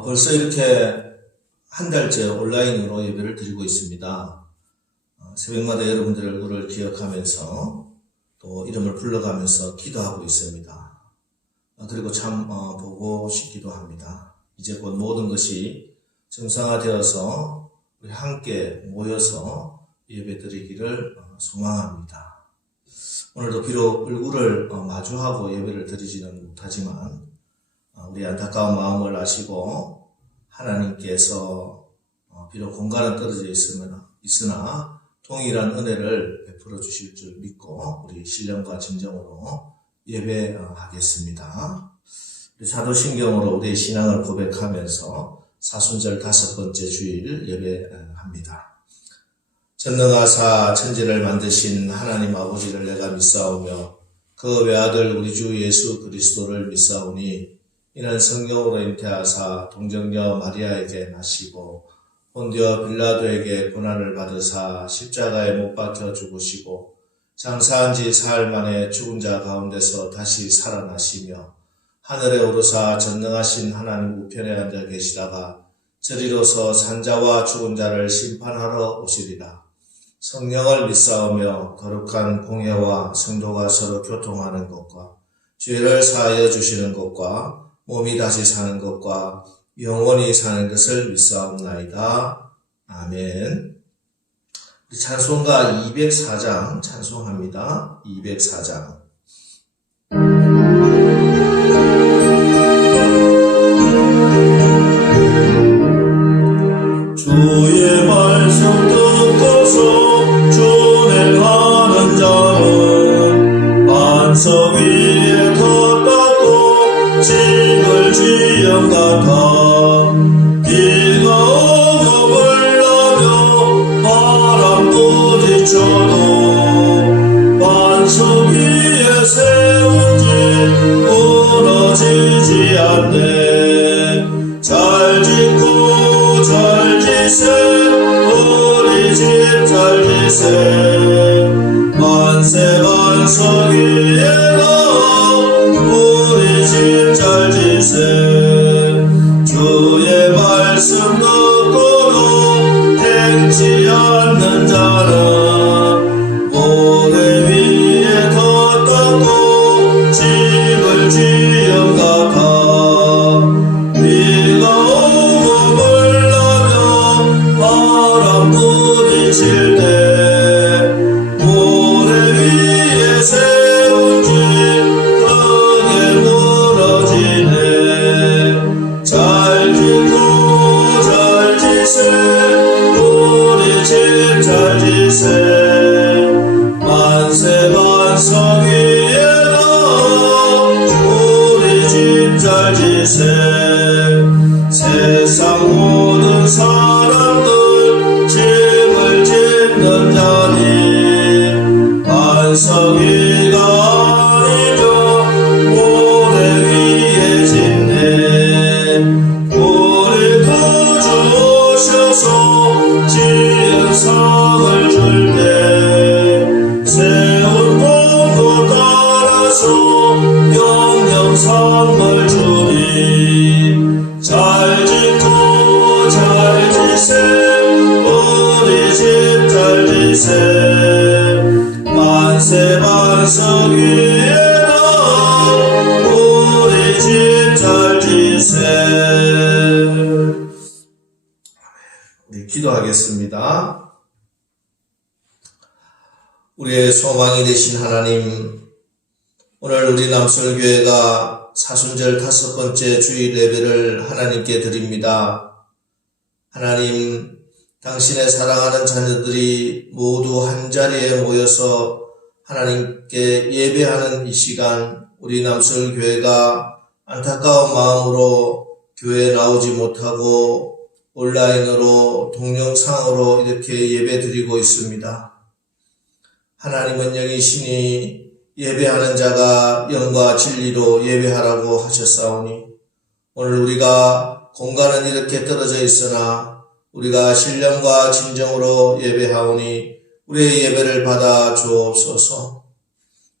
벌써 이렇게 한 달째 온라인으로 예배를 드리고 있습니다. 새벽마다 여러분들의 얼굴을 기억하면서 또 이름을 불러가면서 기도하고 있습니다. 그리고 참 보고 싶기도 합니다. 이제 곧 모든 것이 정상화되어서 우리 함께 모여서 예배 드리기를 소망합니다. 오늘도 비록 얼굴을 마주하고 예배를 드리지는 못하지만 우리 안타까운 마음을 아시고 하나님께서 비록 공간은 떨어져 있으나 동일한 은혜를 베풀어 주실 줄 믿고 우리 신령과 진정으로 예배하겠습니다. 우리 사도신경으로 우리의 신앙을 고백하면서 사순절 5번째 주일 예배합니다. 전능하사 천지를 만드신 하나님 아버지를 내가 믿사오며 그 외아들 우리 주 예수 그리스도를 믿사오니 이는 성령으로 잉태하사 동정녀 마리아에게 나시고 본디오 빌라도에게 고난을 받으사 십자가에 못 박혀 죽으시고 장사한 지 사흘 만에 죽은 자 가운데서 다시 살아나시며 하늘에 오르사 전능하신 하나님 우편에 앉아 계시다가 저리로서 산자와 죽은 자를 심판하러 오시리라. 성령을 믿사오며 거룩한 공회와 성도가 서로 교통하는 것과 죄를 사하여 주시는 것과 몸이 다시 사는 것과 영원히 사는 것을 믿사옵나이다. 아멘. 찬송가 204장 찬송합니다. 204장. 주의 말씀 듣고서 준행하는 자는 반석 위에 섰다고 찍을 지형 같아 비가 오고 불나며 바람 부딪혀도 반석 위에 세운 집 무너지지 않네. 잘 짓고 잘 지세 우리 집 잘 지세 만세 반석 위에나 우리 집 잘 지세 주의 말씀 듣고도 행치 않는 자는 모래 위에 덧닿고 집을 지은 같아 비가 오고 불나며 바람 부딪힐 때 모래 위에 세운 집 크게 무너지네. 잘 짓고 잘 지세 우리 집 잘 지세 만세 반석 위에나 우리 집 잘 지세 세상 모든 사람들 집을 짓는 자니 반석 위가 아니며 모래 위에 짓네. 우리 구주 오셔서 지은 상을 줄 때 세운 공도 따라서 영영 상을 주리. 잘 짓고 잘 지세 우리 집 잘 지세 만세 반석 위에나 우리 집 잘 지세. 우리 기도하겠습니다. 우리의 소망이 되신 하나님, 오늘 우리 남설교회가 사순절 5번째 주일 예배를 하나님께 드립니다. 하나님, 당신의 사랑하는 자녀들이 모두 한자리에 모여서 하나님께 예배하는 이 시간, 우리 남설교회가 안타까운 마음으로 교회에 나오지 못하고 온라인으로 동영상으로 이렇게 예배 드리고 있습니다. 하나님은 영이시니 예배하는 자가 영과 진리로 예배하라고 하셨사오니 오늘 우리가 공간은 이렇게 떨어져 있으나 우리가 신령과 진정으로 예배하오니 우리의 예배를 받아 주옵소서.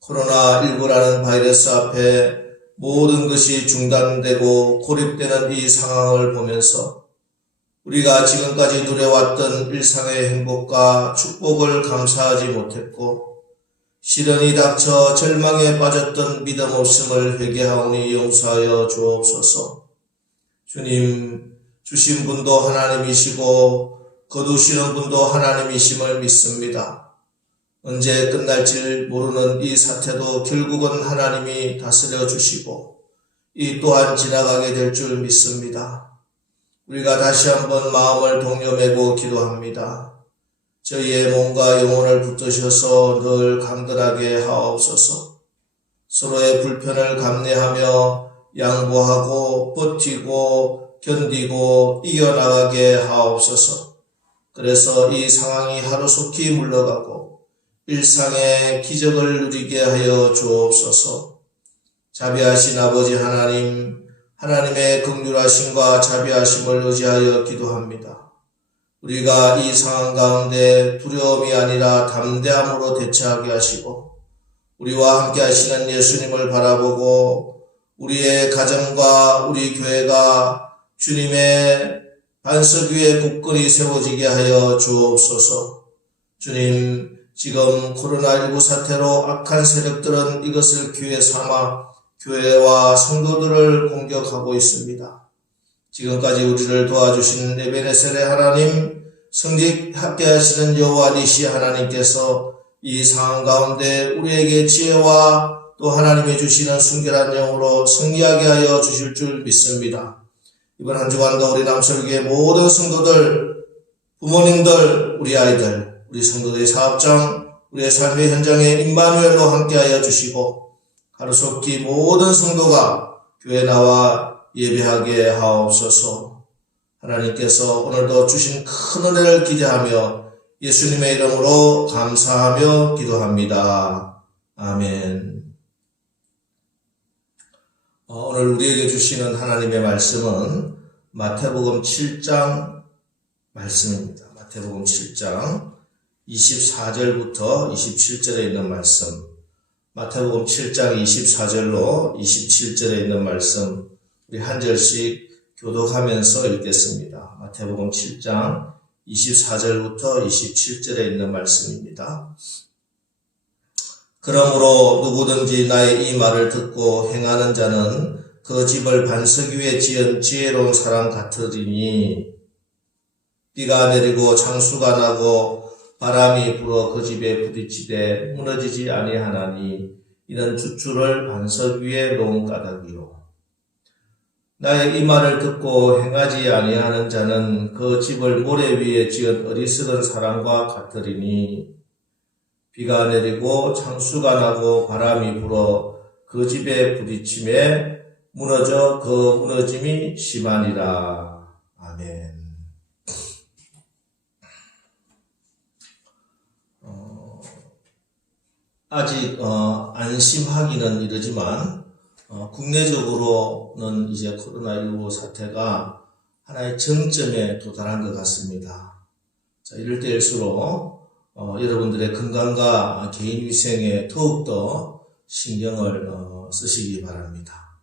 코로나19라는 바이러스 앞에 모든 것이 중단되고 고립되는 이 상황을 보면서 우리가 지금까지 누려왔던 일상의 행복과 축복을 감사하지 못했고 시련이 닥쳐 절망에 빠졌던 믿음 없음을 회개하오니 용서하여 주옵소서. 주님, 주신 분도 하나님이시고 거두시는 분도 하나님이심을 믿습니다. 언제 끝날지 모르는 이 사태도 결국은 하나님이 다스려 주시고 이 또한 지나가게 될 줄 믿습니다. 우리가 다시 한번 마음을 동요매고 기도합니다. 저희의 몸과 영혼을 붙드셔서 늘 강건하게 하옵소서. 서로의 불편을 감내하며 양보하고 버티고 견디고 이겨나가게 하옵소서. 그래서 이 상황이 하루속히 물러가고 일상의 기적을 누리게 하여 주옵소서. 자비하신 아버지 하나님, 하나님의 긍휼하심과 자비하심을 의지하여 기도합니다. 우리가 이 상황 가운데 두려움이 아니라 담대함으로 대처하게 하시고 우리와 함께 하시는 예수님을 바라보고 우리의 가정과 우리 교회가 주님의 반석 위에 굳건히 세워지게 하여 주옵소서. 주님, 지금 코로나19 사태로 악한 세력들은 이것을 기회 삼아 교회와 성도들을 공격하고 있습니다. 지금까지 우리를 도와주신 에베네셀의 하나님, 성직 함께 하시는 여호와 니시 하나님께서 이 상황 가운데 우리에게 지혜와 또 하나님이 주시는 순결한 영으로 승리하게 하여 주실 줄 믿습니다. 이번 한 주간도 우리 남설교의 모든 성도들, 부모님들, 우리 아이들, 우리 성도들의 사업장, 우리의 삶의 현장에 임마누엘로 함께하여 주시고 하루속히 모든 성도가 교회 나와 예배하게 하옵소서. 하나님께서 오늘도 주신 큰 은혜를 기대하며 예수님의 이름으로 감사하며 기도합니다. 아멘. 오늘 우리에게 주시는 하나님의 말씀은 마태복음 7장 말씀입니다. 마태복음 7장 24절부터 27절에 있는 말씀, 마태복음 7장 24절로 27절에 있는 말씀, 우리 한 절씩 교독하면서 읽겠습니다. 마태복음 7장 24절부터 27절에 있는 말씀입니다. 그러므로 누구든지 나의 이 말을 듣고 행하는 자는 그 집을 반석 위에 지은 지혜로운 사람 같으리니 비가 내리고 창수가 나고 바람이 불어 그 집에 부딪히되 무너지지 아니하나니 이는 주추를 반석 위에 놓은 까닭이요. 나의 이 말을 듣고 행하지 아니하는 자는 그 집을 모래 위에 지은 어리석은 사람과 같으리니 비가 내리고 창수가 나고 바람이 불어 그 집에 부딪힘에 무너져 그 무너짐이 심하니라. 아멘. 아직 안심하기는 이르지만 국내적으로는 이제 코로나19 사태가 하나의 정점에 도달한 것 같습니다. 자, 이럴 때일수록 여러분들의 건강과 개인 위생에 더욱더 신경을 쓰시기 바랍니다.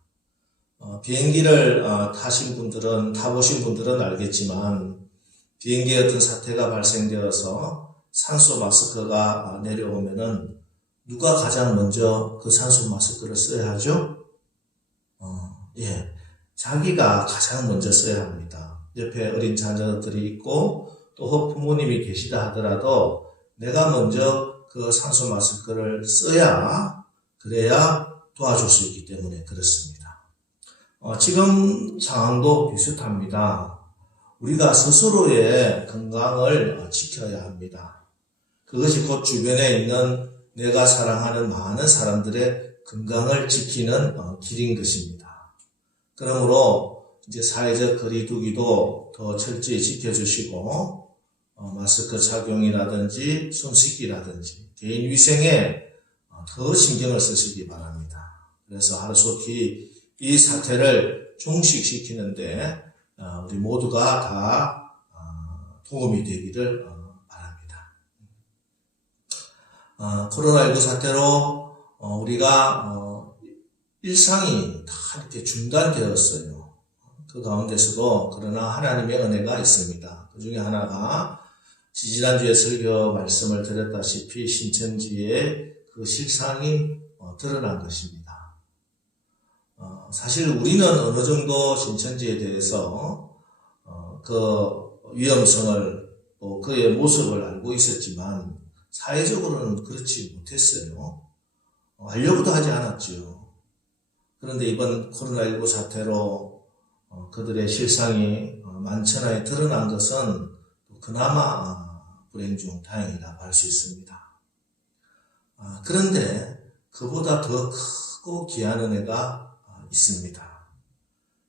비행기를 타보신 분들은 알겠지만 비행기에 어떤 사태가 발생되어서 산소 마스크가 내려오면은 누가 가장 먼저 그 산소 마스크를 써야 하죠? 자기가 가장 먼저 써야 합니다. 옆에 어린 자녀들이 있고 또 부모님이 계시다 하더라도 내가 먼저 그 산소 마스크를 써야 그래야 도와줄 수 있기 때문에 그렇습니다. 지금 상황도 비슷합니다. 우리가 스스로의 건강을 지켜야 합니다. 그것이 곧 주변에 있는 내가 사랑하는 많은 사람들의 건강을 지키는 길인 것입니다. 그러므로 이제 사회적 거리두기도 더 철저히 지켜주시고 마스크 착용이라든지 손 씻기라든지 개인 위생에 더 신경을 쓰시기 바랍니다. 그래서 하루속히 이 사태를 종식시키는데 우리 모두가 다 도움이 되기를 바랍니다. 코로나19 사태로 우리가 일상이 다 이렇게 중단되었어요. 그 가운데서도 그러나 하나님의 은혜가 있습니다. 그 중에 하나가 지지난주에 설교 말씀을 드렸다시피 신천지의 그 실상이 드러난 것입니다. 사실 우리는 어느 정도 신천지에 대해서 그 위험성을 또 그의 모습을 알고 있었지만 사회적으로는 그렇지 못했어요. 알려고도 하지 않았죠. 그런데 이번 코로나19 사태로 그들의 실상이 만천하에 드러난 것은 그나마 불행 중 다행이라고 할 수 있습니다. 그런데 그보다 더 크고 귀한 은혜가 있습니다.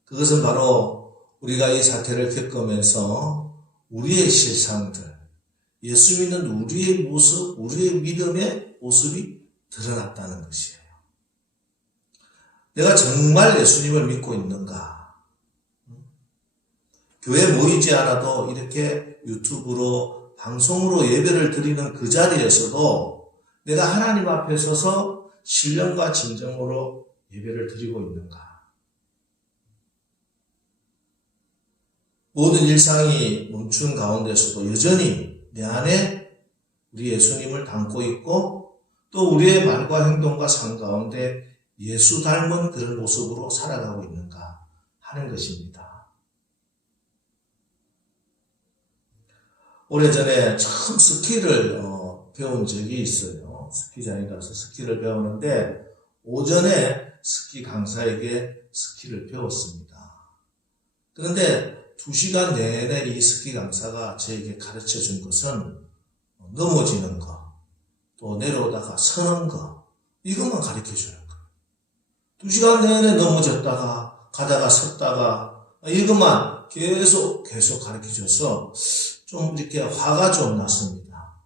그것은 바로 우리가 이 사태를 겪으면서 우리의 실상들, 예수 믿는 우리의 모습, 우리의 믿음의 모습이 드러났다는 것이에요. 내가 정말 예수님을 믿고 있는가? 교회 모이지 않아도 이렇게 유튜브로 방송으로 예배를 드리는 그 자리에서도 내가 하나님 앞에 서서 신령과 진정으로 예배를 드리고 있는가? 모든 일상이 멈춘 가운데서도 여전히 내 안에 우리 예수님을 담고 있고 또 우리의 말과 행동과 삶 가운데 예수 닮은 그런 모습으로 살아가고 있는가 하는 것입니다. 오래전에 처음 스키를 배운 적이 있어요. 스키장에 가서 스키를 배우는데 오전에 스키 강사에게 스키를 배웠습니다. 그런데 2시간 내내 이 스키 강사가 저에게 가르쳐 준 것은 넘어지는 거, 또 내려오다가 서는 거, 이것만 가르쳐 주는 거예요. 2시간 내내 넘어졌다가 가다가 섰다가 이것만 계속 가르쳐 줘서 좀 이렇게 화가 좀 났습니다.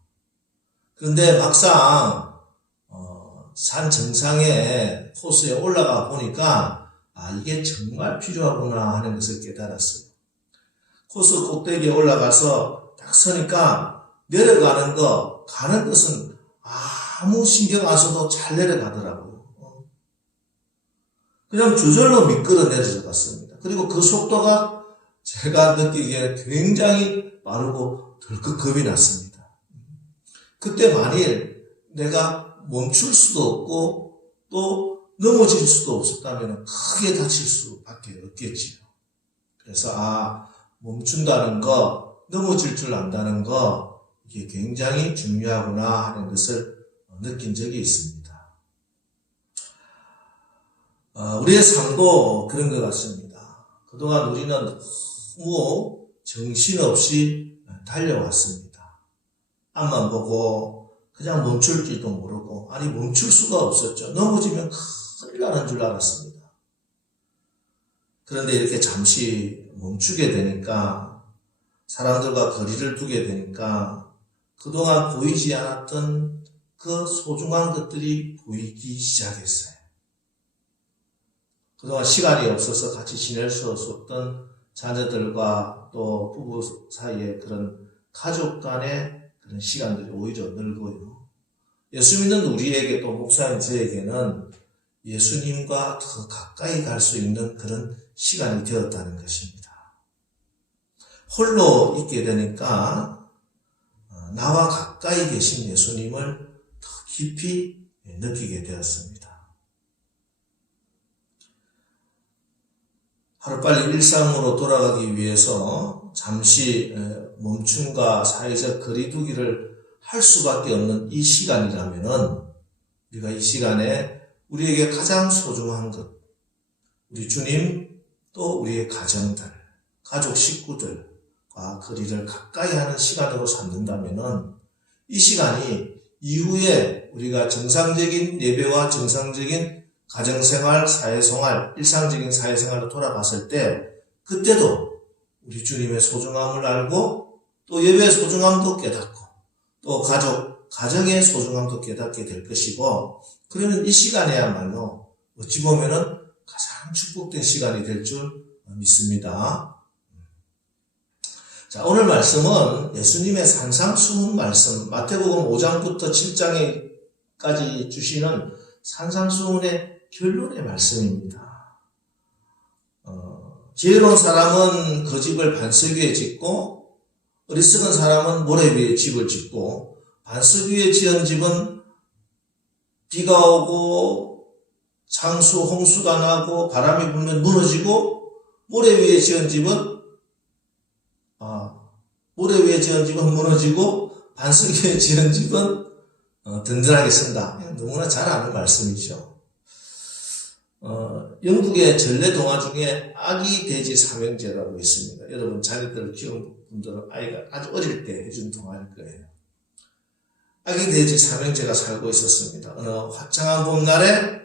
그런데 막상 산 정상에 코스에 올라가 보니까 이게 정말 필요하구나 하는 것을 깨달았어요. 코스 꼭대기에 올라가서 딱 서니까 내려가는 거, 가는 것은 아무 신경 안 써도 잘 내려가더라고요. 그냥 저절로 미끄러 내려져 갔습니다. 그리고 그 속도가 제가 느끼기에 굉장히 빠르고 덜컥 겁이 났습니다. 그때 만일 내가 멈출 수도 없고 또 넘어질 수도 없었다면 크게 다칠 수밖에 없겠지요. 그래서 멈춘다는 거, 넘어질 줄 안다는 거, 이게 굉장히 중요하구나 하는 것을 느낀 적이 있습니다. 우리의 삶도 그런 것 같습니다. 그동안 우리는 너무 정신없이 달려왔습니다. 앞만 보고 그냥 멈출지도 모르고, 멈출 수가 없었죠. 넘어지면 큰일 나는 줄 알았습니다. 그런데 이렇게 잠시 멈추게 되니까, 사람들과 거리를 두게 되니까 그동안 보이지 않았던 그 소중한 것들이 보이기 시작했어요. 그동안 시간이 없어서 같이 지낼 수 없었던 자녀들과 또 부부 사이의 그런 가족 간의 그런 시간들이 오히려 늘고요. 예수 믿는 우리에게 또 목사님 저에게는 예수님과 더 가까이 갈 수 있는 그런 시간이 되었다는 것입니다. 홀로 있게 되니까 나와 가까이 계신 예수님을 더 깊이 느끼게 되었습니다. 하루빨리 일상으로 돌아가기 위해서 잠시 멈춤과 사회적 거리두기를 할 수밖에 없는 이 시간이라면은 우리가 이 시간에 우리에게 가장 소중한 것, 우리 주님 또 우리의 가정들, 가족 식구들과 거리를 가까이 하는 시간으로 삼는다면은 이 시간이 이후에 우리가 정상적인 예배와 정상적인 가정생활, 사회생활, 일상적인 사회생활로 돌아갔을 때 그때도 우리 주님의 소중함을 알고 또 예배의 소중함도 깨닫고 또 가정의 소중함도 깨닫게 될 것이고, 그러면 이 시간에야말로 어찌 보면은 가장 축복된 시간이 될 줄 믿습니다. 자, 오늘 말씀은 예수님의 산상수훈 말씀, 마태복음 5장부터 7장까지 주시는 산상수훈의 결론의 말씀입니다. 지혜로운 사람은 그 집을 반석 위에 짓고 어리석은 사람은 모래 위에 집을 짓고 반석 위에 지은 집은 비가 오고 장수 홍수가 나고 바람이 불면 무너지고 모래 위에 지은 집은 무너지고 반석 위에 지은 집은 든든하게 쓴다. 너무나 잘 아는 말씀이죠. 영국의 전래 동화 중에 아기 돼지 삼형제라고 있습니다. 여러분 자녀들을 키운 분들은 아이가 아주 어릴 때 해준 동화일 거예요. 아기 돼지 삼형제가 살고 있었습니다. 어느 화창한 봄날에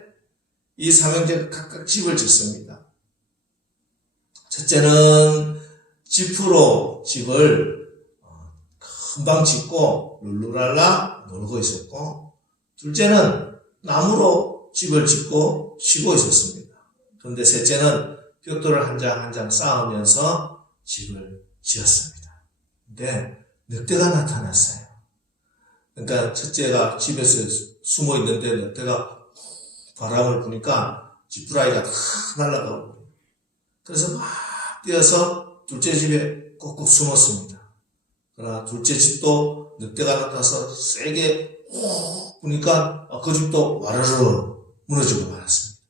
이 삼형제가 각각 집을 짓습니다. 첫째는 지프로 집을 금방 짓고 룰루랄라 놀고 있었고, 둘째는 나무로 집을 짓고 쉬고 있었습니다. 그런데 셋째는 벽돌을 한 장 한 장 쌓으면서 집을 지었습니다. 근데 늑대가 나타났어요. 그러니까 첫째가 집에서 숨어 있는데 늑대가 바람을 부니까 지푸라기가 다 날아가고, 그래서 막 뛰어서 둘째 집에 꼭꼭 숨었습니다. 그러나 둘째 집도 늑대가 나타나서 세게 부니까 그 집도 와르르 무너지고 말았습니다.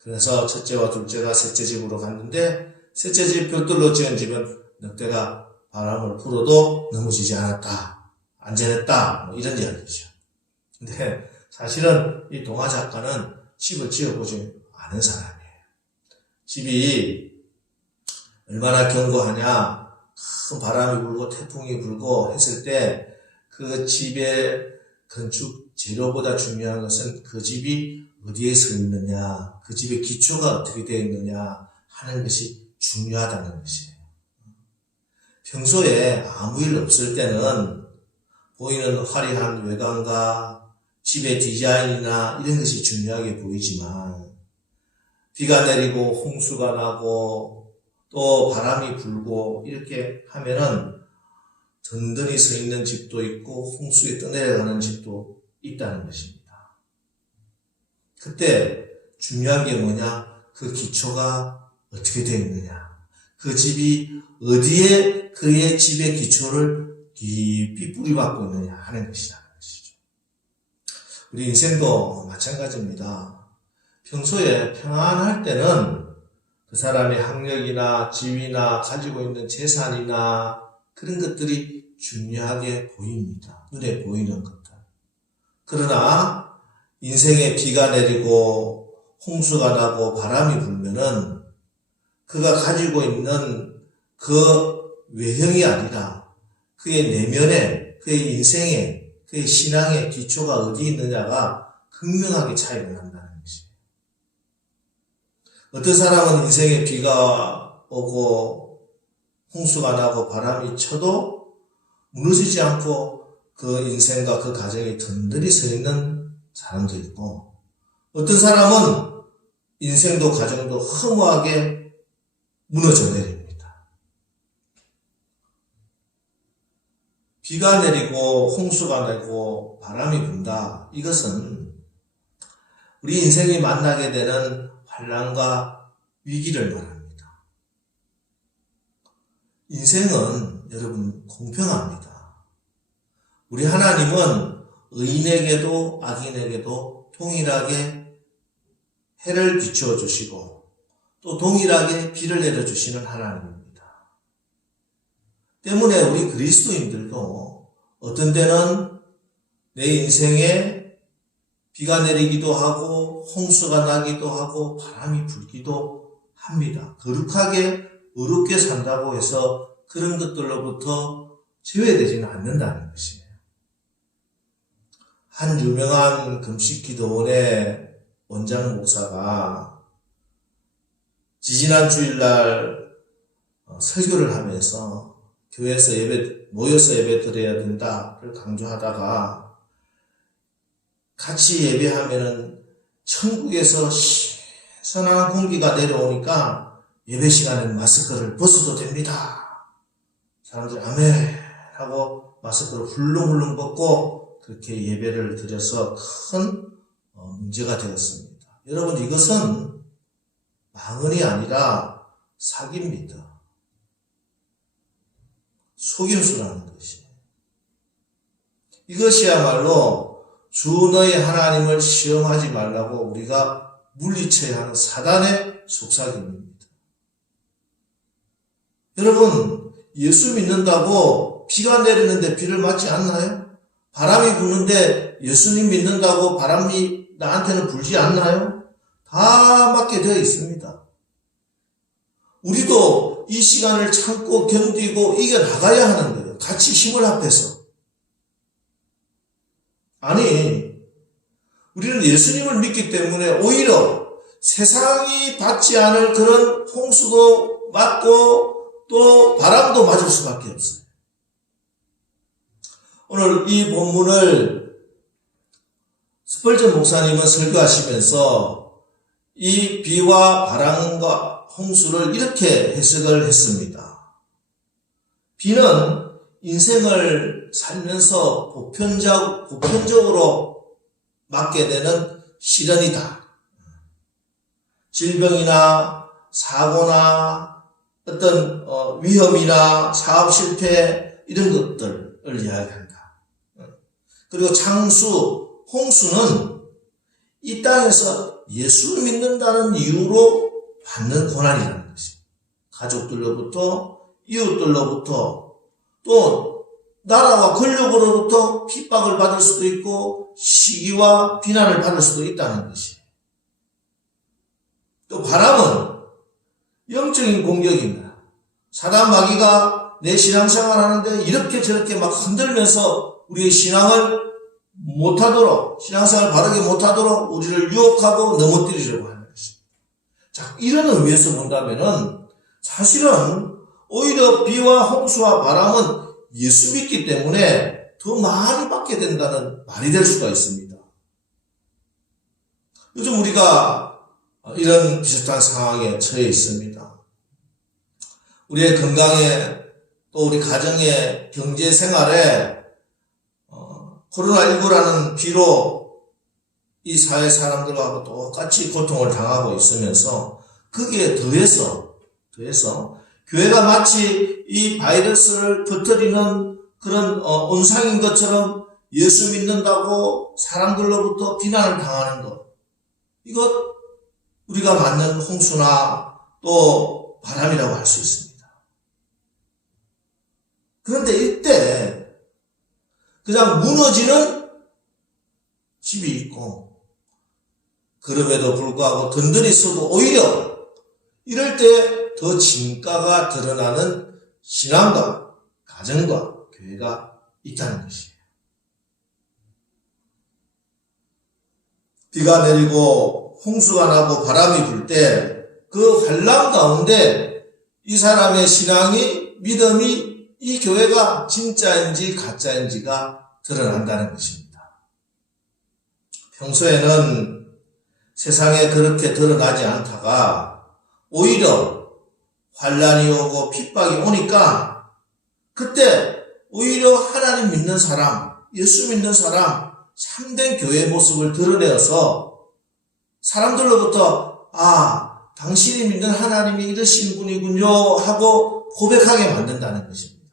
그래서 첫째와 둘째가 셋째 집으로 갔는데, 셋째 집 벽돌로 지은 집은 늑대가 바람을 불어도 넘어지지 않았다, 안전했다, 이런 이야기죠. 근데 사실은 이 동화 작가는 집을 지어보지 않은 사람이에요. 집이 얼마나 견고하냐, 큰 바람이 불고 태풍이 불고 했을 때 그 집의 건축 재료보다 중요한 것은 그 집이 어디에 서 있느냐, 그 집의 기초가 어떻게 되어 있느냐 하는 것이 중요하다는 것이에요. 평소에 아무 일 없을 때는 보이는 화려한 외관과 집의 디자인이나 이런 것이 중요하게 보이지만, 비가 내리고 홍수가 나고 또 바람이 불고 이렇게 하면은 든든히 서 있는 집도 있고 홍수에 떠내려가는 집도 있다는 것입니다. 그때 중요한 게 뭐냐? 그 기초가 어떻게 되어 있느냐? 그 집이 어디에 그의 집의 기초를 깊이 뿌리박고 있느냐 하는 것이라는 것이죠. 우리 인생도 마찬가지입니다. 평소에 평안할 때는 그 사람의 학력이나 지위나 가지고 있는 재산이나 그런 것들이 중요하게 보입니다. 눈에 보이는 것들. 그러나 인생에 비가 내리고 홍수가 나고 바람이 불면은 그가 가지고 있는 그 외형이 아니라 그의 내면에, 그의 인생에, 그의 신앙의 기초가 어디 있느냐가 극명하게 차이가 난다는 것이에요. 어떤 사람은 인생에 비가 오고 홍수가 나고 바람이 쳐도 무너지지 않고 그 인생과 그 가정이 든든히 서 있는 사람도 있고, 어떤 사람은 인생도 가정도 허무하게 무너져 내립니다. 비가 내리고 홍수가 내고 바람이 분다. 이것은 우리 인생이 만나게 되는 환난과 위기를 말합니다. 인생은 여러분 공평합니다. 우리 하나님은 의인에게도 악인에게도 동일하게 해를 비추어 주시고 또 동일하게 비를 내려주시는 하나님입니다. 때문에 우리 그리스도인들도 어떤 때는 내 인생에 비가 내리기도 하고 홍수가 나기도 하고 바람이 불기도 합니다. 거룩하게 어렵게 산다고 해서 그런 것들로부터 제외되지는 않는다는 것이에요. 한 유명한 금식기도원의 원장 목사가 지지난 주일날 설교를 하면서 교회에서 모여서 예배 드려야 된다를 강조하다가 같이 예배하면은 천국에서 신선한 공기가 내려오니까 예배 시간에는 마스크를 벗어도 됩니다. 사람들이 아멘 하고 마스크를 훌렁훌렁 벗고 그렇게 예배를 드려서 큰 문제가 되었습니다. 여러분, 이것은 망언이 아니라 사기입니다. 속임수라는 것이. 이것이야말로 주 너희 하나님을 시험하지 말라고 우리가 물리쳐야 하는 사단의 속삭임입니다. 여러분, 예수 믿는다고 비가 내리는데 비를 맞지 않나요? 바람이 부는데 예수님 믿는다고 바람이 나한테는 불지 않나요? 다 맞게 되어 있습니다. 우리도 이 시간을 참고 견디고 이겨나가야 하는 거예요. 같이 힘을 합해서. 아니, 우리는 예수님을 믿기 때문에 오히려 세상이 받지 않을 그런 홍수도 맞고 또 바람도 맞을 수밖에 없어요. 오늘 이 본문을 스펄전 목사님은 설교하시면서 이 비와 바람과 홍수를 이렇게 해석을 했습니다. 비는 인생을 살면서 보편적으로 맞게 되는 시련이다. 질병이나 사고나 어떤 위험이나 사업 실패 이런 것들을 이야기한다. 그리고 창수, 홍수는 이 땅에서 예수를 믿는다는 이유로 받는 고난이라는 것입니다. 가족들로부터, 이웃들로부터, 또 나라와 권력으로부터 핍박을 받을 수도 있고 시기와 비난을 받을 수도 있다는 것이에요. 또 바람은 영적인 공격입니다. 사단 마귀가 내 신앙생활 하는데 이렇게 저렇게 막 흔들면서 우리의 신앙을 못하도록, 신앙생활을 바르게 못하도록 우리를 유혹하고 넘어뜨리려고 하는 것입니다. 자, 이런 의미에서 본다면은 사실은 오히려 비와 홍수와 바람은 예수 믿기 때문에 더 많이 받게 된다는 말이 될 수가 있습니다. 요즘 우리가 이런 비슷한 상황에 처해 있습니다. 우리의 건강에 또 우리 가정의 경제 생활에 코로나19라는 비로 이 사회 사람들하고 똑같이 고통을 당하고 있으면서 거기에 더해서 교회가 마치 이 바이러스를 퍼뜨리는 그런 온상인 것처럼 예수 믿는다고 사람들로부터 비난을 당하는 것, 이것 우리가 맞는 홍수나 또 바람이라고 할 수 있습니다. 그런데 이때 그냥 무너지는 집이 있고 그럼에도 불구하고 든든히 서도 오히려 이럴 때 더 진가가 드러나는 신앙과 가정과 교회가 있다는 것이에요. 비가 내리고 홍수가 나고 바람이 불 때 그 환난 가운데 이 사람의 신앙이, 믿음이 이 교회가 진짜인지 가짜인지가 드러난다는 것입니다. 평소에는 세상에 그렇게 드러나지 않다가 오히려 환난이 오고 핍박이 오니까 그때 오히려 하나님 믿는 사람, 예수 믿는 사람, 참된 교회의 모습을 드러내어서 사람들로부터 당신이 믿는 하나님이 이러신 분이군요 하고 고백하게 만든다는 것입니다.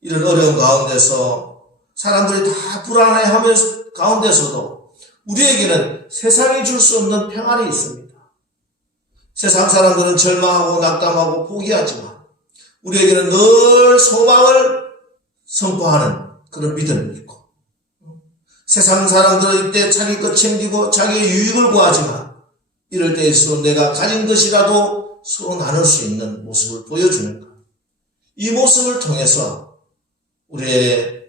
이런 어려운 가운데서 사람들이 다 불안해하는 가운데서도 우리에게는 세상이 줄 수 없는 평안이 있습니다. 세상 사람들은 절망하고 낙담하고 포기하지만 우리에게는 늘 소망을 선포하는 그런 믿음이 있고, 세상 사람들은 이때 자기 것 챙기고 자기의 유익을 구하지만 이럴 때일수록 내가 가진 것이라도 서로 나눌 수 있는 모습을 보여주는 것, 이 모습을 통해서 우리의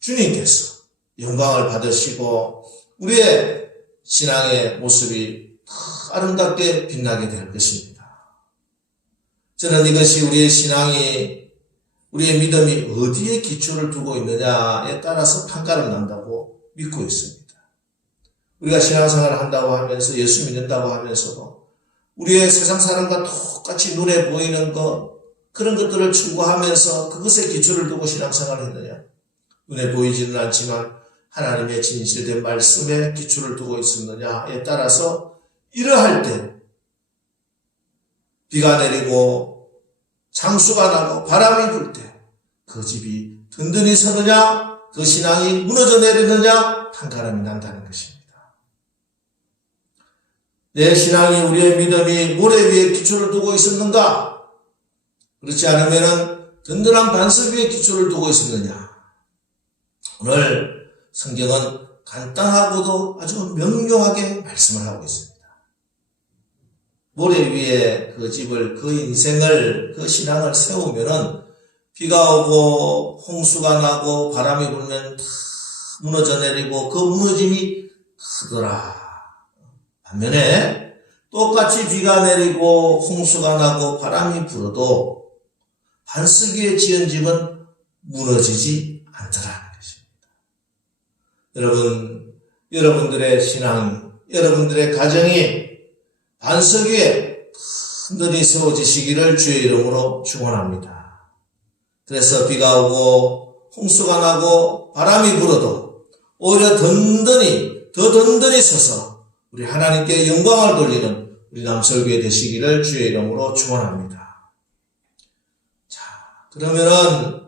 주님께서 영광을 받으시고 우리의 신앙의 모습이 더 아름답게 빛나게 될 것입니다. 저는 이것이 우리의 신앙이, 우리의 믿음이 어디에 기초를 두고 있느냐에 따라서 판가름 난다고 믿고 있습니다. 우리가 신앙생활을 한다고 하면서 예수 믿는다고 하면서도 우리의 세상 사람과 똑같이 눈에 보이는 것, 그런 것들을 추구하면서 그것에 기초를 두고 신앙생활을 했느냐? 눈에 보이지는 않지만 하나님의 진실된 말씀에 기초를 두고 있었느냐에 따라서 이러할 때 비가 내리고 장수가 나고 바람이 불 때 그 집이 든든히 서느냐, 그 신앙이 무너져 내리느냐 판가름이 난다는 것입니다. 내 신앙이, 우리의 믿음이 모래 위에 기초를 두고 있었는가? 그렇지 않으면 든든한 반석 위에 기초를 두고 있었느냐? 오늘 성경은 간단하고도 아주 명료하게 말씀을 하고 있습니다. 모래 위에 그 집을, 그 인생을, 그 신앙을 세우면은 비가 오고 홍수가 나고 바람이 불면 다 무너져 내리고 그 무너짐이 크더라. 반면에 똑같이 비가 내리고 홍수가 나고 바람이 불어도 반석 위에 지은 집은 무너지지 않더라는 것입니다. 여러분, 여러분들의 신앙, 여러분들의 가정이 반석 위에 든든히 세워지시기를 주의 이름으로 축원합니다. 그래서 비가 오고 홍수가 나고 바람이 불어도 오히려 든든히, 더 든든히 서서 우리 하나님께 영광을 돌리는 우리 남설교회 되시기를 주의 이름으로 축원합니다. 자, 그러면은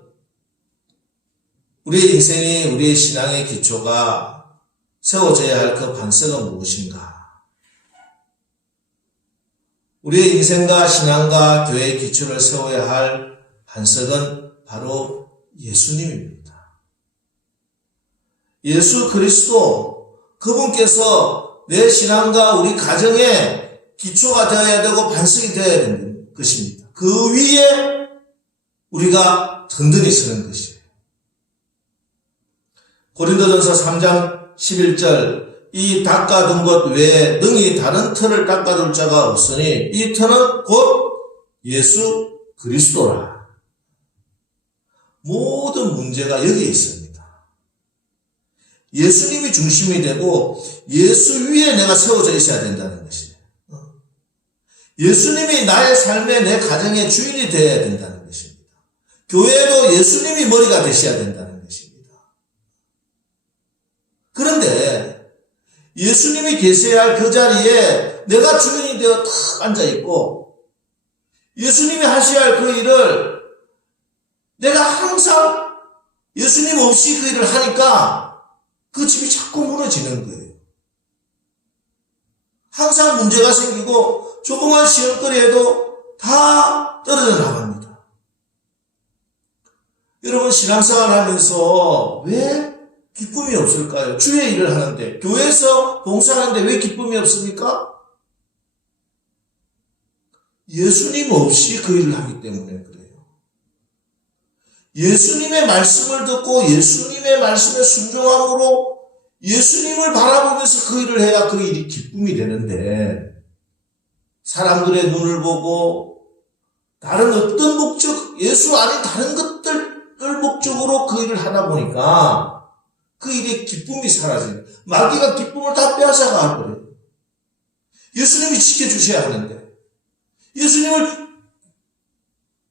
우리의 인생이, 우리의 신앙의 기초가 세워져야 할 그 반석은 무엇인가? 우리의 인생과 신앙과 교회의 기초를 세워야 할 반석은 바로 예수님입니다. 예수 그리스도, 그분께서 내 신앙과 우리 가정의 기초가 되어야 되고 반석이 되어야 되는 것입니다. 그 위에 우리가 든든히 서는 것이에요. 고린도전서 3장 11절, 이 닦아둔 것 외에 능히 다른 터를 닦아둘 자가 없으니 이 터는 곧 예수 그리스도라. 모든 문제가 여기에 있습니다. 예수님이 중심이 되고 예수 위에 내가 세워져 있어야 된다는 것이에요. 예수님이 나의 삶의, 내 가정의 주인이 되어야 된다는 것입니다. 교회도 예수님이 머리가 되셔야 된다는 것입니다. 그런데 예수님이 계셔야 할 그 자리에 내가 주인이 되어 탁 앉아있고 예수님이 하셔야 할 그 일을 내가 항상 예수님 없이 그 일을 하니까 그 집이 자꾸 무너지는 거예요. 항상 문제가 생기고 조그만 시험거리에도 다 떨어져 나갑니다. 여러분, 신앙생활 하면서 왜 기쁨이 없을까요? 주의 일을 하는데, 교회에서 봉사하는데 왜 기쁨이 없습니까? 예수님 없이 그 일을 하기 때문에 그래요. 예수님의 말씀을 듣고 예수님의 말씀에 순종함으로 예수님을 바라보면서 그 일을 해야 그 일이 기쁨이 되는데, 사람들의 눈을 보고 다른 어떤 목적, 예수 아닌 다른 것들을 목적으로 그 일을 하다 보니까 그 일의 기쁨이 사라져요. 마귀가 기쁨을 다 빼앗아가 버려요. 예수님이 지켜주셔야 하는데 예수님을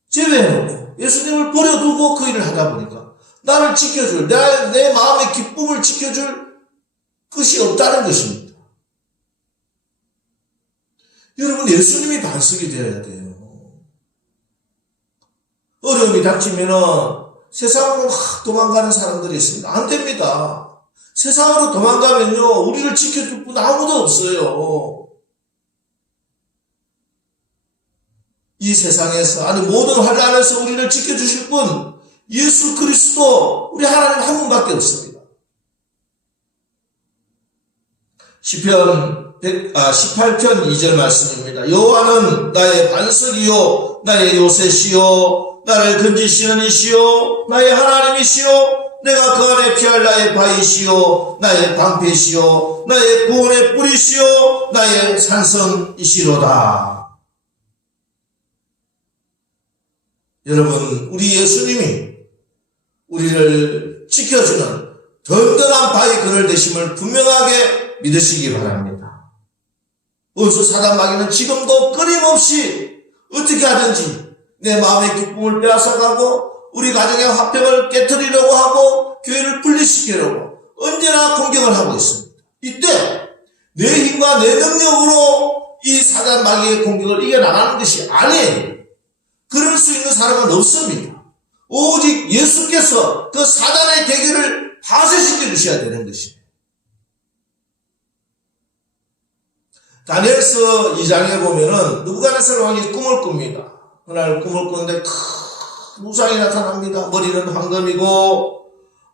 제외해놓고 예수님을 버려두고 그 일을 하다 보니까 나를 지켜줄, 내 마음의 기쁨을 지켜줄 것이 없다는 것입니다. 여러분, 예수님이 반석이 되어야 돼요. 어려움이 닥치면은 세상으로 도망가는 사람들이 있습니다. 안 됩니다. 세상으로 도망가면요, 우리를 지켜줄 분 아무도 없어요. 이 세상에서, 아니 모든 환난에서 우리를 지켜주실 분, 예수 그리스도, 우리 하나님 한 분밖에 없습니다. 시편 18편 2절 말씀입니다. 여호와는 나의 반석이요 나의 요새시요 나를 건지시는 이시요 나의 하나님이시요 내가 그 안에 피할 나의 바위시요 나의 방패시요 나의 구원의 뿌리시요 나의 산성이시로다. 여러분, 우리 예수님이 우리를 지켜주는 든든한 바위 그늘 되심을 분명하게 믿으시기 바랍니다. 원수 사단 마귀는 지금도 끊임없이 어떻게 하든지 내 마음의 기쁨을 빼앗아가고 우리 가정의 화평을 깨트리려고 하고 교회를 분리시키려고 언제나 공격을 하고 있습니다. 이때 내 힘과 내 능력으로 이 사단 마귀의 공격을 이겨나가는 것이 아니에요. 그럴 수 있는 사람은 없습니다. 오직 예수께서 그 사단의 대결을 파쇄시켜 주셔야 되는 것이에요. 다니엘서 2장에 보면은 느부갓네살 왕이 꿈을 꿉니다. 그날 꿈을 꾸는데 큰 우상이 나타납니다. 머리는 황금이고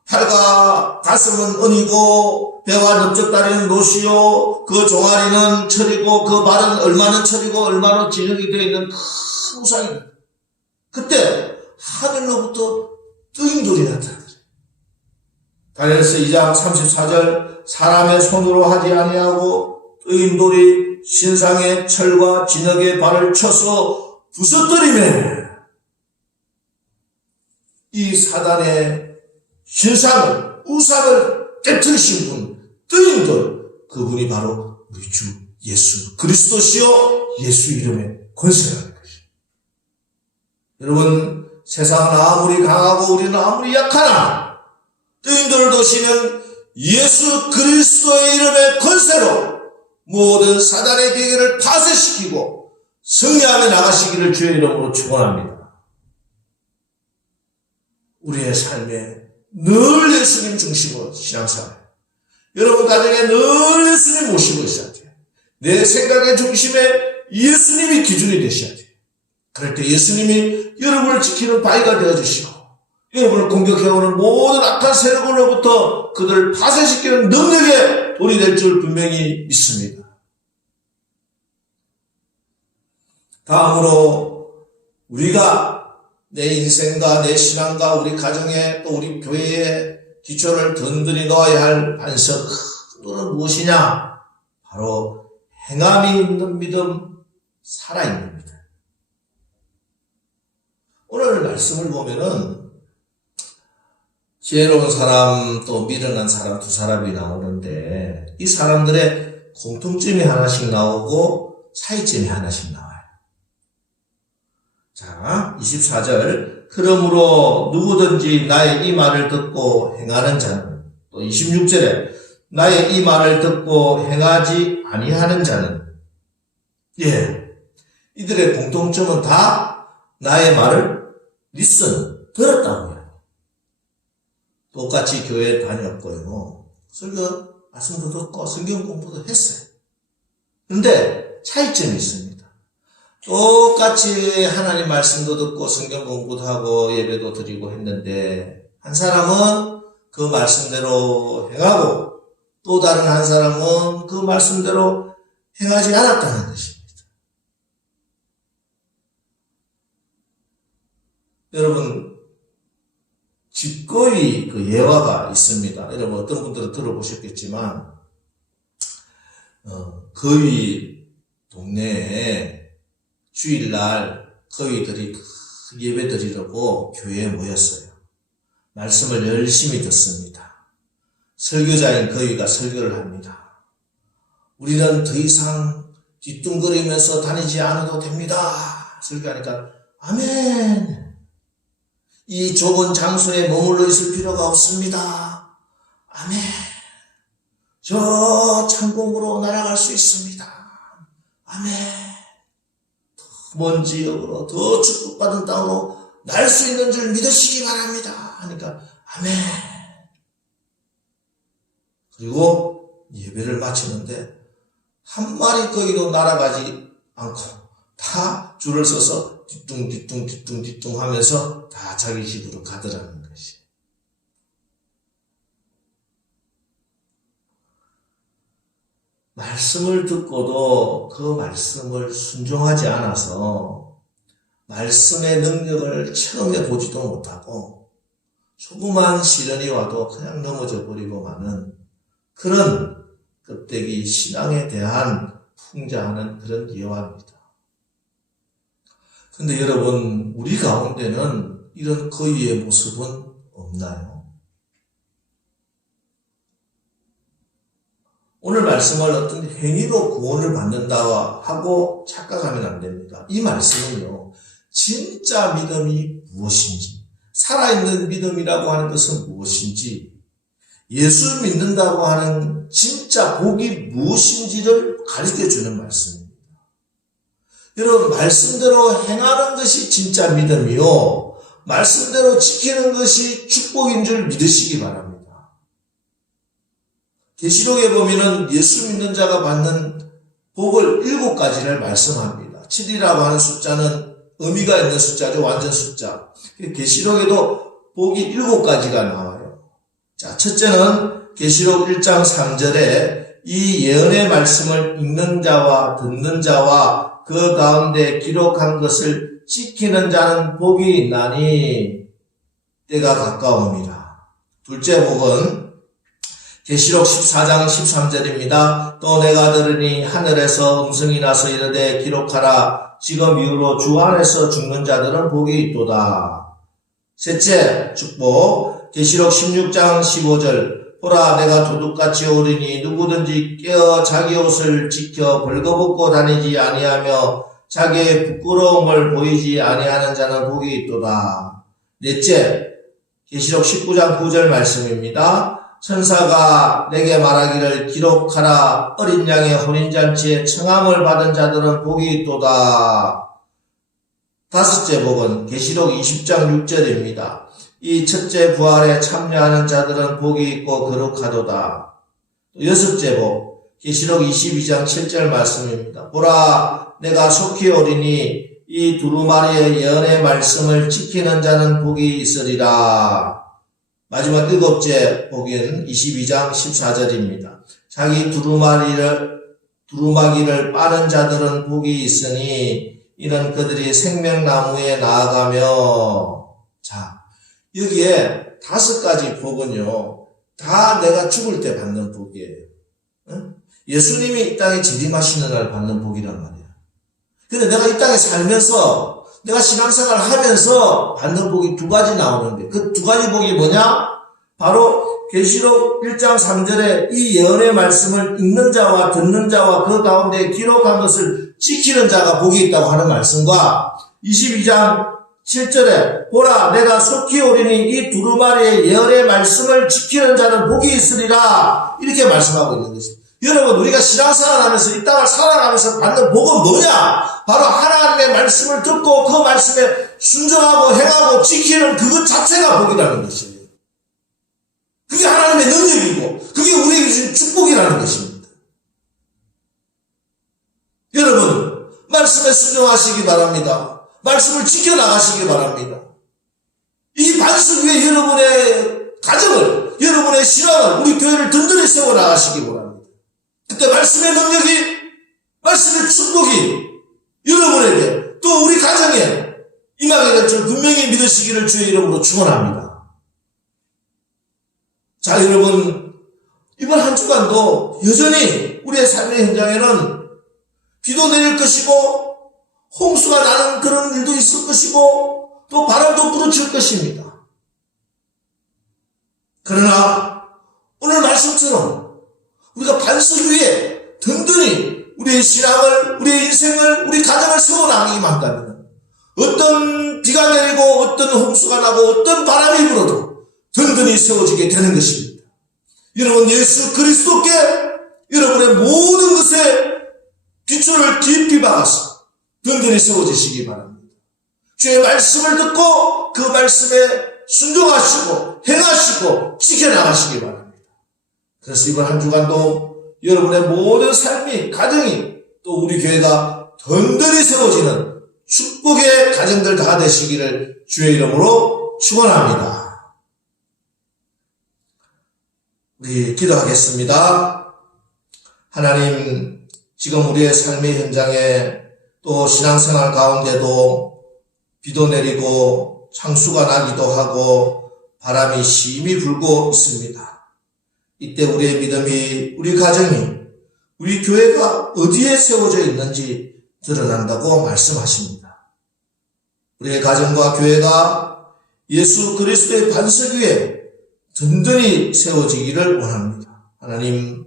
팔과 가슴은 은이고 배와 넓적다리는 노시요 그 종아리는 철이고 그 발은 얼마는 철이고 얼마나 진흙이 되어 있는 큰 우상입니다. 그때 하늘로부터 뜨임돌이 나타납니다. 다니엘서 2장 34절 사람의 손으로 하지 아니하고 뜨임돌이 신상의 철과 진흙의 발을 쳐서 부서뜨리매 이 사단의 신상을 우상을 깨뜨리신 분 뜨임돌 그분이 바로 우리 주 예수 그리스도시요 예수 이름의 권세라는 것입니다. 여러분 세상은 아무리 강하고 우리는 아무리 약하나 뜨임돌을 도시는 예수 그리스도의 이름의 권세로 모든 사단의 대결을 파쇄시키고 승리하며 나가시기를 주의 이름으로 축원합니다. 우리의 삶에 늘 예수님 중심으로 신앙생활. 여러분 가정에 늘 예수님 모시고 있어야 돼요. 내 생각의 중심에 예수님이 기준이 되셔야 돼요. 그럴 때 예수님이 여러분을 지키는 바위가 되어주시고 여러분을 공격해오는 모든 악한 세력으로부터 그들을 파쇄시키는 능력의 돌이 될 줄 분명히 믿습니다. 다음으로 우리가 내 인생과 내 신앙과 우리 가정에 또 우리 교회에 기초를 든든히 놓아야 할 반석 그거는 무엇이냐? 바로 행함이 있는 믿음, 살아있는 믿음. 오늘 말씀을 보면은 지혜로운 사람 또 미련한 사람 두 사람이 나오는데 이 사람들의 공통점이 하나씩 나오고 차이점이 하나씩 나와요. 자, 24절 그러므로 누구든지 나의 이 말을 듣고 행하는 자는 또 26절에 나의 이 말을 듣고 행하지 아니하는 자는 이들의 공통점은 다 나의 말을 listen, 들었다고요. 똑같이 교회에 다녔고요. 설교 말씀도 듣고 성경 공부도 했어요. 그런데 차이점이 있습니다. 똑같이 하나님 말씀도 듣고 성경 공부도 하고 예배도 드리고 했는데 한 사람은 그 말씀대로 행하고 또 다른 한 사람은 그 말씀대로 행하지 않았다는 것입니다. 여러분 집거리 그 예화가 있습니다. 여러분 어떤 분들은 들어보셨겠지만 거의 동네에 주일날 거위들이 예배 드리려고 교회에 모였어요. 말씀을 열심히 듣습니다. 설교자인 거위가 설교를 합니다. 우리는 더 이상 뒤뚱거리면서 다니지 않아도 됩니다. 설교하니까 아멘. 이 좁은 장소에 머물러 있을 필요가 없습니다. 아멘. 저 창공으로 날아갈 수 있습니다. 아멘. 먼 지역으로 더 축복받은 땅으로 날 수 있는 줄 믿으시기 바랍니다. 하니까 아멘. 그리고 예배를 마치는데 한 마리 거기도 날아가지 않고 다 줄을 서서 뒤뚱 하면서 다 자기 집으로 가더라는 것이. 말씀을 듣고도 그 말씀을 순종하지 않아서 말씀의 능력을 체험해 보지도 못하고 조그만 시련이 와도 그냥 넘어져 버리고 마는 그런 껍데기 신앙에 대한 풍자하는 그런 예화입니다. 근데 여러분 우리 가운데는 이런 거위의 모습은 없나요? 오늘 말씀을 어떤 행위로 구원을 받는다 하고 착각하면 안 됩니다. 이 말씀은요, 진짜 믿음이 무엇인지, 살아있는 믿음이라고 하는 것은 무엇인지, 예수 믿는다고 하는 진짜 복이 무엇인지를 가르쳐 주는 말씀입니다. 여러분, 말씀대로 행하는 것이 진짜 믿음이요, 말씀대로 지키는 것이 축복인 줄 믿으시기 바랍니다. 계시록에 보면은 예수 믿는 자가 받는 복을 7가지를 말씀합니다. 7이라고 하는 숫자는 의미가 있는 숫자죠. 완전 숫자. 계시록에도 복이 7가지가 나와요. 자, 첫째는 계시록 1장 3절에 이 예언의 말씀을 읽는 자와 듣는 자와 그 가운데 기록한 것을 지키는 자는 복이 있나니 때가 가까웁니다. 둘째 복은 계시록 14장 13절입니다. 또 내가 들으니 하늘에서 음성이 나서 이르되 기록하라. 지금 이후로 주 안에서 죽는 자들은 복이 있도다. 셋째 축복, 계시록 16장 15절. 보라, 내가 도둑같이 오리니 누구든지 깨어 자기 옷을 지켜 벌거벗고 다니지 아니하며 자기의 부끄러움을 보이지 아니하는 자는 복이 있도다. 넷째, 계시록 19장 9절 말씀입니다. 천사가 내게 말하기를 기록하라. 어린 양의 혼인잔치에 청함을 받은 자들은 복이 있도다. 다섯째 복은 계시록 20장 6절입니다. 이 첫째 부활에 참여하는 자들은 복이 있고 거룩하도다. 여섯째 복, 계시록 22장 7절 말씀입니다. 보라, 내가 속히 오리니 이 두루마리의 예언의 말씀을 지키는 자는 복이 있으리라. 마지막 일곱째 복인 22장 14절입니다. 자기 두루마기를 빠는 자들은 복이 있으니 이는 그들이 생명나무에 나아가며. 자, 여기에 5가지 복은요, 다 내가 죽을 때 받는 복이에요. 응? 예수님이 이 땅에 재림하시는 날 받는 복이란 말이야. 근데 내가 이 땅에 살면서, 내가 신앙생활을 하면서 받는 복이 2가지 나오는데, 그 2가지 복이 뭐냐? 바로 계시록 1장 3절에 이 예언의 말씀을 읽는 자와 듣는 자와 그 가운데 기록한 것을 지키는 자가 복이 있다고 하는 말씀과 22장 7절에 보라, 내가 속히 오리니 이 두루마리의 예언의 말씀을 지키는 자는 복이 있으리라, 이렇게 말씀하고 있는 것입니다. 여러분, 우리가 신앙생활하면서 이 땅을 살아가면서 받는 복은 뭐냐? 바로 하나님의 말씀을 듣고 그 말씀에 순종하고 행하고 지키는 그것 자체가 복이라는 것이에요. 그게 하나님의 능력이고 그게 우리에게 주신 축복이라는 것입니다. 여러분, 말씀에 순종하시기 바랍니다. 말씀을 지켜나가시기 바랍니다. 이 반석 위에 여러분의 가정을, 여러분의 신앙을, 우리 교회를 든든히 세워나가시기 바랍니다. 그때 말씀의 능력이, 말씀의 축복이 여러분에게 또 우리 가정에 임하게 될 줄 분명히 믿으시기를 주의 이름으로 축원합니다. 자, 여러분, 이번 한 주간도 여전히 우리의 삶의 현장에는 비도 내릴 것이고 홍수가 나는 그런 일도 있을 것이고 또 바람도 불어칠 것입니다. 그러나 오늘 말씀처럼 우리가 반석 위에 든든히 우리의 신앙을, 우리의 인생을, 우리 가정을 세워나가기만 한다면 어떤 비가 내리고 어떤 홍수가 나고 어떤 바람이 불어도 든든히 세워지게 되는 것입니다. 여러분, 예수 그리스도께 여러분의 모든 것에 기초를 깊이 박아서 든든히 세워지시기 바랍니다. 주의 말씀을 듣고 그 말씀에 순종하시고 행하시고 지켜나가시기 바랍니다. 그래서 이번 한 주간도 여러분의 모든 삶이, 가정이 또 우리 교회가 든든히 세워지는 축복의 가정들 다 되시기를 주의 이름으로 축원합니다. 우리 기도하겠습니다. 하나님, 지금 우리의 삶의 현장에 또 신앙생활 가운데도 비도 내리고 창수가 나기도 하고 바람이 심히 불고 있습니다. 이때 우리의 믿음이, 우리 가정이, 우리 교회가 어디에 세워져 있는지 드러난다고 말씀하십니다. 우리의 가정과 교회가 예수 그리스도의 반석 위에 든든히 세워지기를 원합니다. 하나님,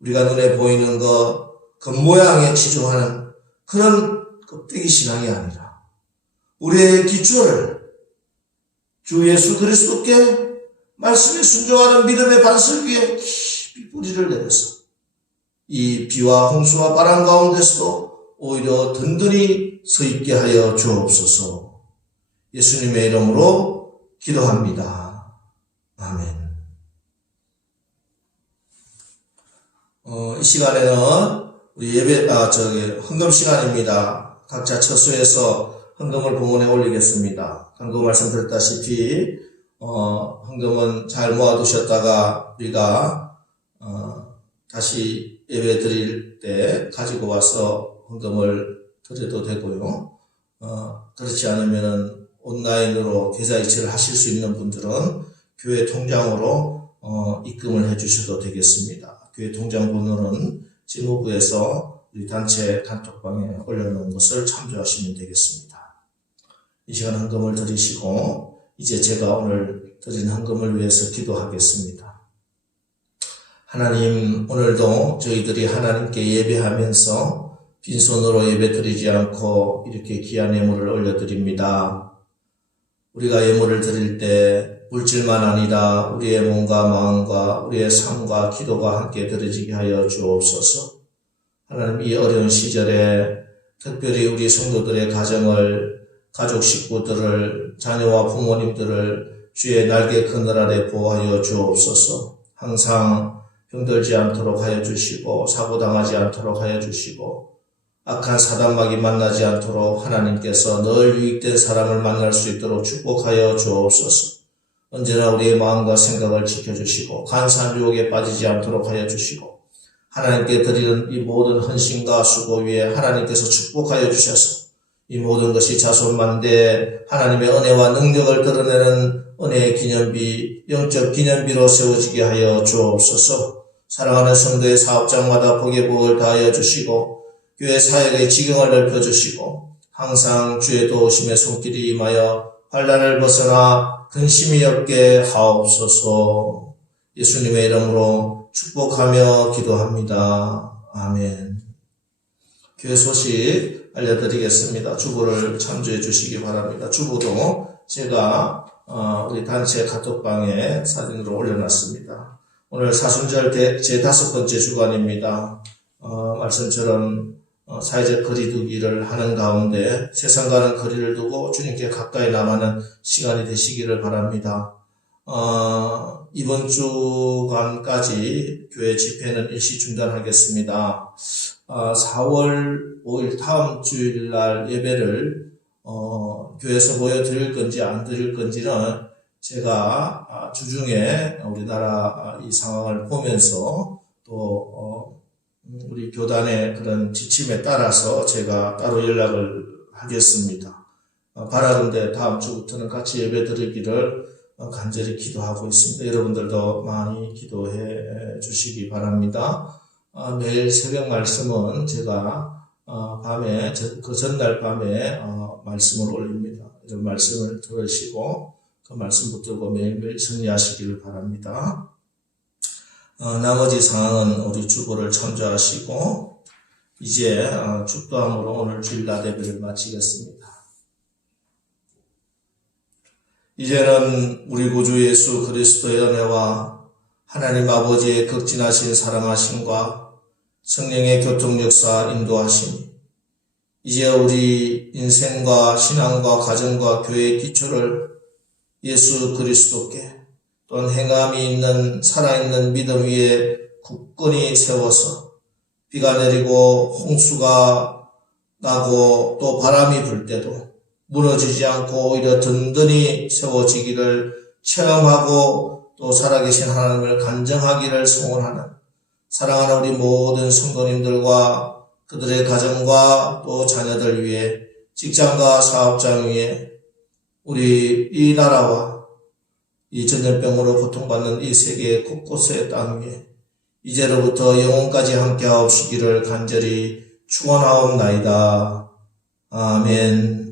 우리가 눈에 보이는 것, 겉모양에 치중하는 그런 껍데기 신앙이 아니라 우리의 기초를 주 예수 그리스도께 말씀에 순종하는 믿음의 반석 위에 깊이 뿌리를 내려서 이 비와 홍수와 바람 가운데서도 오히려 든든히 서 있게 하여 주옵소서. 예수님의 이름으로 기도합니다. 아멘. 이 시간에는 우리 헌금 시간입니다. 각자 처소에서 헌금을 봉헌에 올리겠습니다. 방금 말씀드렸다시피 헌금은 잘 모아두셨다가 우리가 다시 예배 드릴 때 가지고 와서 헌금을 드려도 되고요. 그렇지 않으면 온라인으로 계좌이체를 하실 수 있는 분들은 교회 통장으로 입금을 해주셔도 되겠습니다. 교회 통장 번호는 지무부에서 우리 단체 단톡방에 올려놓은 것을 참조하시면 되겠습니다. 이 시간 헌금을 드리시고 이제 제가 오늘 드린 헌금을 위해서 기도하겠습니다. 하나님, 오늘도 저희들이 하나님께 예배하면서 빈손으로 예배 드리지 않고 이렇게 귀한 예물을 올려드립니다. 우리가 예물을 드릴 때 물질만 아니라 우리의 몸과 마음과 우리의 삶과 기도가 함께 드려지게 하여 주옵소서. 하나님, 이 어려운 시절에 특별히 우리 성도들의 가족 식구들을, 자녀와 부모님들을 주의 날개 그늘 아래 보호하여 주옵소서. 항상 병들지 않도록 하여 주시고 사고당하지 않도록 하여 주시고 악한 사단마귀 만나지 않도록 하나님께서 늘 유익된 사람을 만날 수 있도록 축복하여 주옵소서. 언제나 우리의 마음과 생각을 지켜주시고 간사한 유혹에 빠지지 않도록 하여 주시고 하나님께 드리는 이 모든 헌신과 수고 위에 하나님께서 축복하여 주셔서 이 모든 것이 자손만대 하나님의 은혜와 능력을 드러내는 은혜의 기념비, 영적 기념비로 세워지게 하여 주옵소서. 사랑하는 성도의 사업장마다 복의 복을 다하여 주시고 교회 사역의 지경을 넓혀주시고 항상 주의 도우심의 손길이 임하여 환난을 벗어나 근심이 없게 하옵소서. 예수님의 이름으로 축복하며 기도합니다. 아멘. 교회 소식 알려드리겠습니다. 주보를 참조해 주시기 바랍니다. 주보도 제가 우리 단체 카톡방에 사진으로 올려놨습니다. 오늘 사순절 제 5번째 주간입니다. 말씀처럼 사회적 거리두기를 하는 가운데 세상과는 거리를 두고 주님께 가까이 나가는 시간이 되시기를 바랍니다. 이번 주간까지 교회 집회는 일시 중단하겠습니다. 4월 5일 다음 주일날 예배를 교회에서 보여드릴 건지 안 드릴 건지는 제가 주중에 우리나라 이 상황을 보면서 또 우리 교단의 그런 지침에 따라서 제가 따로 연락을 하겠습니다. 바라는데 다음 주부터는 같이 예배 드리기를 간절히 기도하고 있습니다. 여러분들도 많이 기도해 주시기 바랍니다. 내일 새벽 말씀은 제가 밤에 그 전날 밤에 말씀을 올립니다. 이런 말씀을 들으시고 그 말씀 붙들고 매일매일 승리하시기를 바랍니다. 나머지 사항은 우리 주보를 참조하시고 이제 축도함으로 오늘 주일 낮 예배를 마치겠습니다. 이제는 우리 구주 예수 그리스도의 은혜와 하나님 아버지의 극진하신 사랑하심과 성령의 교통 역사 인도하심이 이제 우리 인생과 신앙과 가정과 교회의 기초를 예수 그리스도께 또한 행함이 있는 살아있는 믿음 위에 굳건히 세워서 비가 내리고 홍수가 나고 또 바람이 불 때도 무너지지 않고 오히려 든든히 세워지기를 체험하고 또 살아계신 하나님을 간증하기를 소원하는 사랑하는 우리 모든 성도님들과 그들의 가정과 또 자녀들 위해 직장과 사업장 위에 우리 이 나라와 이 전염병으로 고통받는 이 세계 곳곳의 땅 위에 이제로부터 영원까지 함께 하옵시기를 간절히 축원하옵나이다. 아멘.